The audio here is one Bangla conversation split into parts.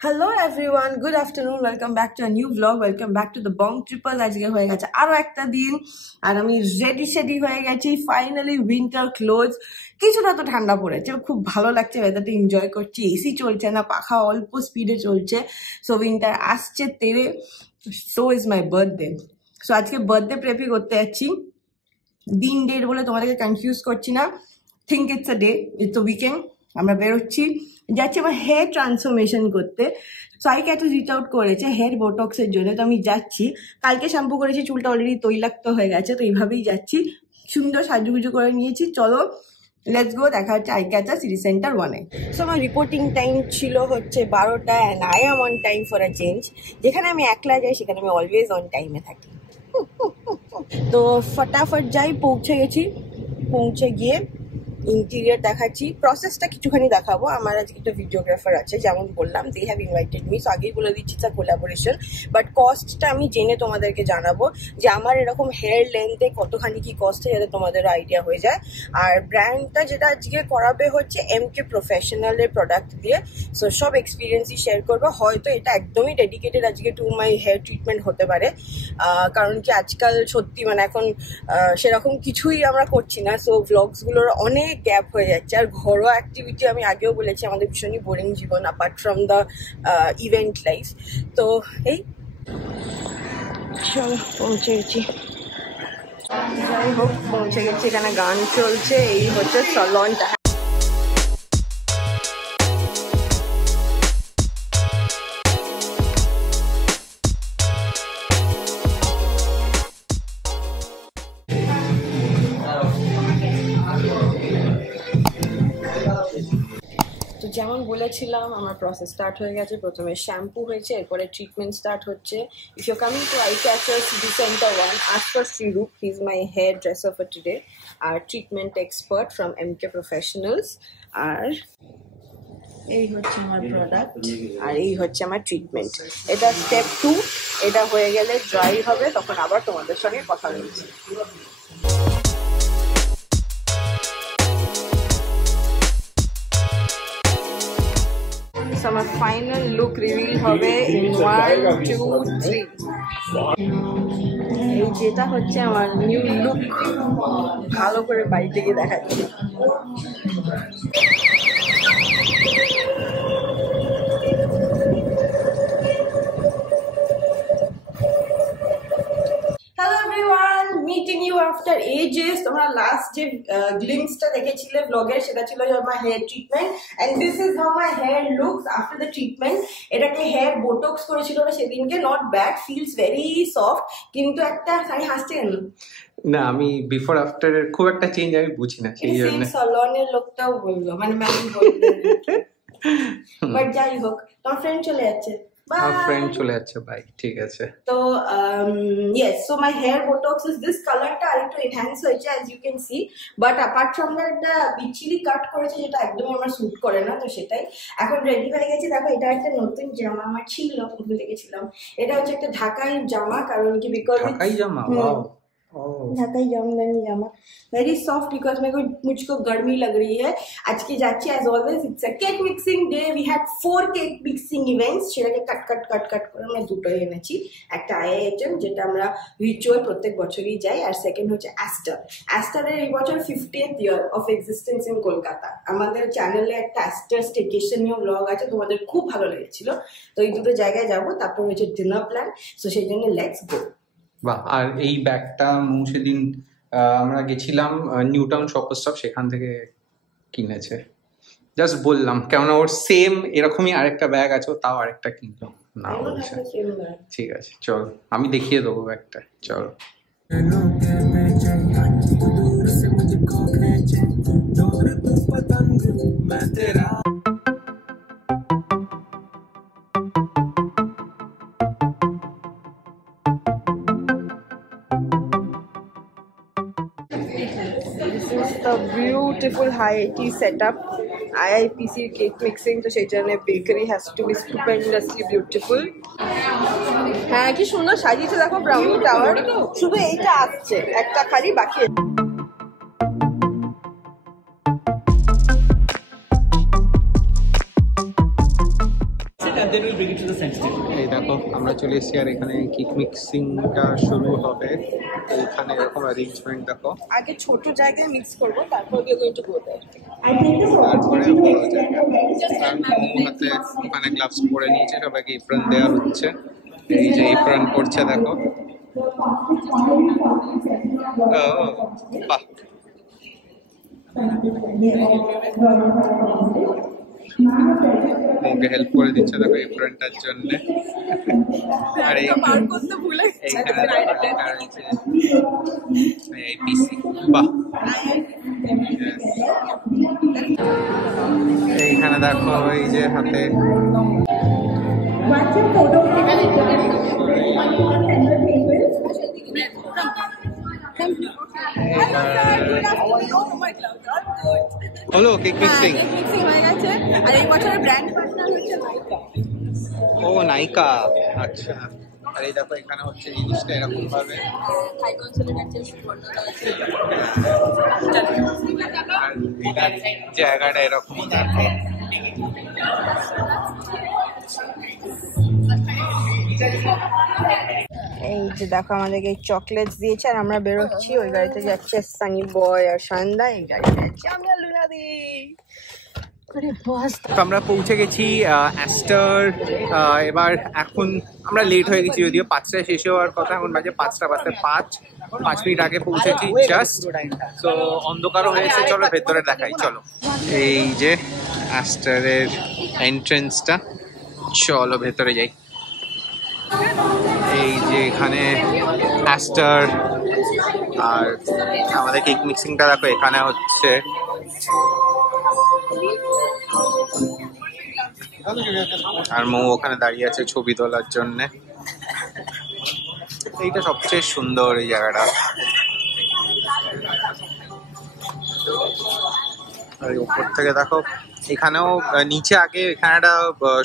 Hello everyone, good afternoon, welcome back to a new vlog, welcome back to the Bong Triple. আজকে হয়ে গেছে আরো একটা দিন আর আমি রেডি হয়ে গেছি ফাইনালি উইন্টার ক্লোথস। কিছুটা তো ঠান্ডা পড়েছে, খুব ভালো লাগছে, ওয়েদারটা এনজয় করছি, এসি চলছে না, পাখা অল্প স্পিডে চলছে। সো উইন্টার আসছে তেরে, so is my birthday. So আজকে বার্থডে প্রেপি করতে যাচ্ছি, দিন ডেট বলে তোমাদেরকে কনফিউজ করছি না, think it's a day, it's a weekend. আমরা বেরোচ্ছি, যাচ্ছি আমার হেয়ার ট্রান্সফরমেশন করতে। So I cat reach out করেছে হেয়ার বোটক্সের জন্য, তো আমি যাচ্ছি। কালকে শ্যাম্পু করেছি, চুলটা অলরেডি তৈলাক্ত হয়ে গেছে, তো এইভাবেই যাচ্ছি। সুন্দর সাজুগুজু করে নিয়েছি, চলো লেটস গো। দেখা হচ্ছে আই ক্যাচ সিটি সেন্টার 1-এ। সো আমার রিপোর্টিং টাইম ছিল হচ্ছে 12টা and I am on time for a change. যেখানে আমি একলা যাই সেখানে আমি অলওয়েজ অন টাইমে থাকি। তো ফটাফট যাই, পৌঁছে গেছি। পৌঁছে গিয়ে ইন্টেরিয়ার দেখাচ্ছি, প্রসেসটা কিছুখানি দেখাবো। আমার আজকে একটা ভিডিওগ্রাফার আছে, যেমন বললাম they have invited me, so আগেই বলে দিচ্ছি এটা কোলাবোরেশন। বাট কস্টটা আমি জেনে তোমাদেরকে জানাবো যে আমার এরকম হেয়ার লেন্থে কতখানি কি কস্ট, যাতে তোমাদের আইডিয়া হয়ে যায়। আর ব্র্যান্ডটা যেটা আজকে করাবে হচ্ছে এমকে প্রফেশনালের প্রোডাক্ট দিয়ে। সো সব এক্সপিরিয়েন্সই শেয়ার করবো। হয়তো এটা একদমই ডেডিকেটেড আজকে টু মাই হেয়ার ট্রিটমেন্ট হতে পারে, কারণ কি আজকাল সত্যি মানে এখন সেরকম কিছুই আমরা করছি না। সো ভ্লগসগুলোর অনেক গ্যাপ হয়ে যাচ্ছে। আর ঘরোয়া অ্যাক্টিভিটি আমি আগেও বলেছি আমাদের ভীষণই বোরিং জীবন, apart from the event life. তো এই চলো পৌঁছে গেছি। যাই হোক পৌঁছে গেছি, এখানে গান চলছে, এই হচ্ছে সলনটা। তো যেমন বলেছিলাম আমার প্রসেস স্টার্ট হয়ে গেছে। প্রথমে শ্যাম্পু হয়েছে, এরপরে ট্রিটমেন্ট স্টার্ট হচ্ছে। If you coming to Eye Catcher City Centre 1, ask for Sreerup, he is my hairdresser for today আর treatment expert from MK Professionals. আর এই হচ্ছে আমার প্রোডাক্ট আর এই হচ্ছে আমার ট্রিটমেন্ট। এটা স্টেপ 2, এটা হয়ে গেলে ড্রাই হবে, তখন আবার তোমাদের সঙ্গে কথা বলছি। আমার ফাইনাল লুক রিভিল হবে ইন 1, 2, 3। এই যেটা হচ্ছে আমার নিউ লুক, ভালো করে বাড়ি থেকে দেখাচ্ছি। Meeting you after ages. তোমরা লাস্ট যে গ্লিম্পসটা দেখেছিলে ব্লগের, সেটা ছিল আমার hair treatment, and this is how my hair looks after the treatment. এটাকে হেয়ার বোটক্স করেছিল সেদিনকে, not bad, feels very soft. কিন্তু একটা আমি হাসছি কেন না, আমি বিফোর আফটার এর খুব একটা চেঞ্জ আমি বুঝি না, সেই জন্য সলনের লোকটাও বললো, মানে ম্যাম বললো। বাট যাই হোক, তোমার ফ্রেন্ড চলে যাচ্ছে, আমার ফ্রেন্ড চলে যাচ্ছে ভাই, ঠিক আছে। তো yes, so my hair botox is this color টা আরেকটু এনহ্যান্স হয়েছে as you can see, but apart from that একটা বিচিলি কাট করেছে যেটা একদমই আমার স্যুট করে না, তো সেটাই। এখন রেডি হয়ে গেছি। দেখো এটা একটা নতুন জামা আমার ছিল, ভুলে গেছিলাম। এটা হচ্ছে একটা ঢাকাই জামা, কারণ কি বিকজ ঢাকাই জামা, ওয়াও ढाकाई जामा वेरी सॉफ्ट बिकॉज मुझको गर्मी लग रही है। आज की जाची as always it's a cake mixing day. We had 4 cake mixing events, সেটাকে কাট করে আমরা দুটোই এনেছি। একটা আইএইচএম যেটা আমরা রিচুয়াল প্রত্যেক বছরই যাই, আর সেকেন্ড হচ্ছে অ্যাস্টারের এই বছর 50th year of existence in Kolkata. আমাদের চ্যানেলে একটা অ্যাস্টার স্টেকেশন নিয়ে ব্লগ আছে, তোমাদের খুব ভালো লেগেছিল। তো এই দুটো জায়গায় যাবো, তারপর হচ্ছে ডিনার প্ল্যান। সো সেই জন্য লেটস গো। বাহ, আর এই ব্যাগটা সেদিন আমরা গেছিলাম নিউ টাউন শপার স্টপ, সেখান থেকে কিনেছে। জাস্ট বললাম, কেননা ওর সেম এরকমই আরেকটা ব্যাগ আছে, তাও আরেকটা কিনলো না বলছে। ঠিক আছে চল, আমি দেখিয়ে দেবো ব্যাগটা, চল। The beautiful high tea setup, IIPC cake mixing, তো সেই জন্য bakery has to be stupendously beautiful। হ্যাঁ কি সুন্দর সাজিয়েছে দেখো, ব্রাউনি টাওয়ার। শুধু এইটা আসছে একটা খালি বাকি। then we'll bring it to the center table. এই দেখো আমরা চলে এসেছি আর এখানে কেক মিক্সিংটা শুরু হবে। এখানে এরকম অ্যারেঞ্জমেন্ট দেখো। আগে ছোট জায়গায় মিক্স করব, তারপর we are going to go there. তারপরে বড় জায়গা। হাতে ওখানে গ্লাভস পরে নিয়েছে, সবাইকে এপ্রন দেওয়া হচ্ছে। এই যে এপ্রন পড়ছে দেখো। বাহ, ওকে হেল্প করে দিচ্ছে দেখো এপ্রনটার জন্য। আর বাহ, এইখানে দেখো এই যে হাতে হলো কেক মিক্সিং। আর এই বছরের ব্র্যান্ড পার্টনার হচ্ছে নাইকা। ও নাইকা, আচ্ছা। আর এই দেখো এখানে হচ্ছে জিনিসটা এরকম ভাবে আর জায়গাটা এরকম দেখো। এই যে দেখো আমাদেরকে চকলেটস দিয়েছে আর আমরা বেরোচ্ছি। ওই গাড়িতে যাচ্ছে সানি বয় আর সান্দা, এই গাড়িতে যাচ্ছে আমরা লুনাদি। আমরা পৌঁছে গেছি অ্যাস্টার। এবার এখন আমরা লেট হয়ে গেছি, যদিও 5টায় শেষ হওয়ার কথা, এখন বাজে 5টা বাজতে 5 মিনিট আগে পৌঁছেছি জাস্ট। তো অন্ধকারও হয়েছে, চলো ভেতরে দেখাই চলো। এই যে অ্যাস্টারের এন্ট্রেন্সটা, চলো ভেতরে যাই। এই যে এখানে অ্যাস্টার আর আমাদের কেক মিক্সিংটা দেখো এখানে হচ্ছে। আর মৌ ওখানে দাঁড়িয়ে আছে ছবি তোলার জন্য। এইটা সবচেয়ে সুন্দর এই জায়গাটা। আর উপর থেকে দেখো এখানেও নিচে আগে এখানে একটা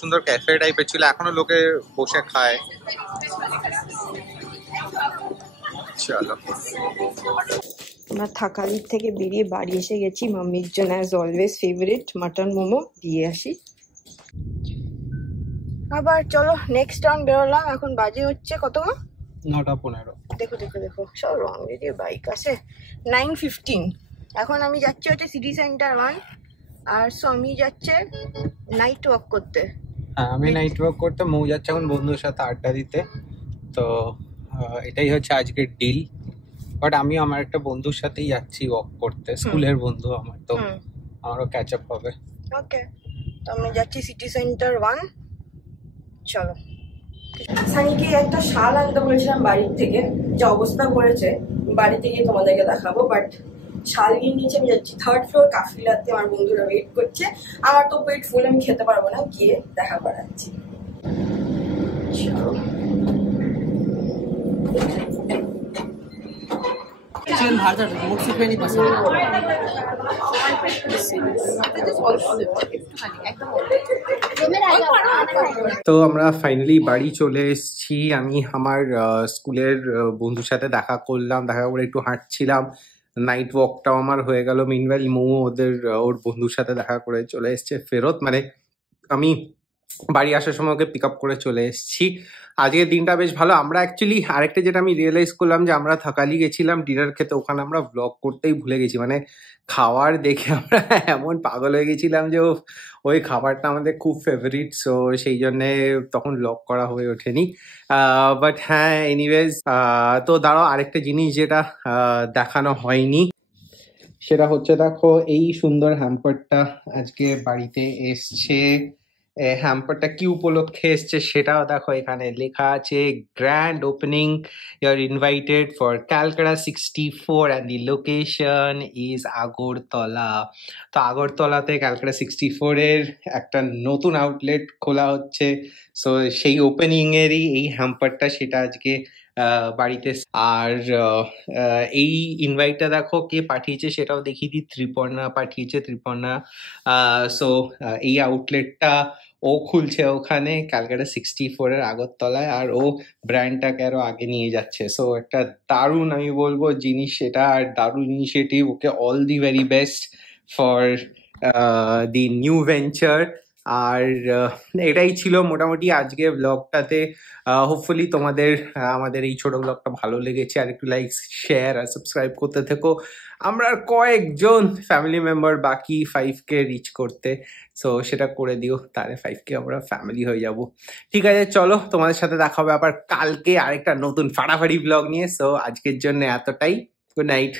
সুন্দর ক্যাফে টাইপের ছিল, এখনো লোকে বসে খায়। চলো আমরা থাকালির থেকে বেরিয়ে বাড়ি এসে গেছি। মাম্মির জন্য as always favourite mutton momo দিয়ে আসি। আবার চলো নেক্সট টাউন বেরোলাম। এখন বাজে হচ্ছে কত? 9:15। দেখো দেখো দেখো সব রং দিয়ে বাইক আছে। 9:15। এখন আমি যাচ্ছি হচ্ছে সিটি সেন্টার 1, আর স্বামী যাচ্ছে নাইট ওয়াক করতে। হ্যাঁ, আমি নাইট ওয়াক করতে, মৌ যাচ্ছে এখন বন্ধুর সাথে আড্ডা দিতে। তো এটাই হচ্ছে আজকের ডিল। বাট আমি আমার একটা বন্ধুর সাথেই যাচ্ছি ওয়াক করতে, স্কুলের বন্ধু আমার, তো আমারও ক্যাচ আপ হবে। ওকে, তো আমি যাচ্ছি সিটি সেন্টার 1। চলো। সানিকে একটা শাল আনতে বলেছিলাম বাড়ির থেকে, যে অবস্থা করেছে বাড়িতে গিয়ে তোমাদেরকে দেখাবো। বাট শাল গিয়ে নিচে আমি যাচ্ছি 3rd ফ্লোর কাফিলাতে, আমার বন্ধুরা ওয়েট করছে। আমার তো পেট ফুল, আমি খেতে পারবো না, গিয়ে দেখা করাচ্ছি। তো আমরা ফাইনালি বাড়ি চলে এসেছি। আমি আমার স্কুলের বন্ধুর সাথে দেখা করলাম, দেখা করে একটু হাঁটছিলাম। নাইট ওয়াকটাও আমার হয়ে গেল। মিনওয়াইল মৌ ওর বন্ধুর সাথে দেখা করে চলে এসছে ফেরত। মানে আমি বাড়ি আসার সময় ওকে পিক আপ করে চলে এসেছি। আজকের দিনটা বেশ ভালো। আমরা অ্যাকচুয়ালি আরেকটা যেটা আমি রিয়েলাইজ করলাম, যে আমরা থাকালি গেছিলাম ডিনার খেতে, ওখানে আমরা ব্লগ করতেই ভুলে গেছি। মানে খাওয়ার দেখে আমরা এমন পাগল হয়ে গেছিলাম যে ওই খাবারটা আমাদের খুব ফেভারিট, সো সেই জন্যে তখন ব্লগ করা হয়ে ওঠেনি। বাট হ্যাঁ, এনিওয়েজ তো দাঁড়াও, আরেকটা জিনিস যেটা দেখানো হয়নি সেটা হচ্ছে দেখো এই সুন্দর হ্যাম্পারটা আজকে বাড়িতে এসছে। হ্যাম্পারটা কি উপলক্ষে এসছে সেটাও দেখো, এখানে লেখা আছে grand opening, you are invited for Calcutta 64 and the location is Agartala. তো আগরতলাতে ক্যালকাটা 64 এর একটা নতুন আউটলেট খোলা হচ্ছে, সো সেই ওপেনিং এরই এই হ্যাম্পারটা, সেটা আজকে বাড়িতে। আর এই ইনভাইটটা দেখো কে পাঠিয়েছে সেটাও দেখিয়ে দিই। ত্রিপর্ণা পাঠিয়েছে, ত্রিপর্ণা। সো এই আউটলেটটা ও খুলছে ওখানে ক্যালকাটা 64 এর আগরতলায়, আর ও ব্র্যান্ডটাকে আরো আগে নিয়ে যাচ্ছে। সো একটা দারুণ আমি বলবো জিনিস সেটা, আর দারুণ initiative. Okay all the very best for the new venture. আর এটাই ছিল মোটামুটি আজকে ব্লগটাতে। হোপফুলি তোমাদের আমাদের এই ছোট ব্লগটা ভালো লেগেছে। আর একটু লাইক, শেয়ার আর সাবস্ক্রাইব করতে থেকো। আমরা আর কয়েকজন ফ্যামিলি মেম্বার বাকি 5K রিচ করতে, সো সেটা করে দিও, তাহলে 5K আমরা ফ্যামিলি হয়ে যাব। ঠিক আছে, চলো, তোমাদের সাথে দেখা হবে আবার কালকে আরেকটা নতুন ফাটাফাটি ব্লগ নিয়ে। সো আজকের জন্য এতটাই। Good night.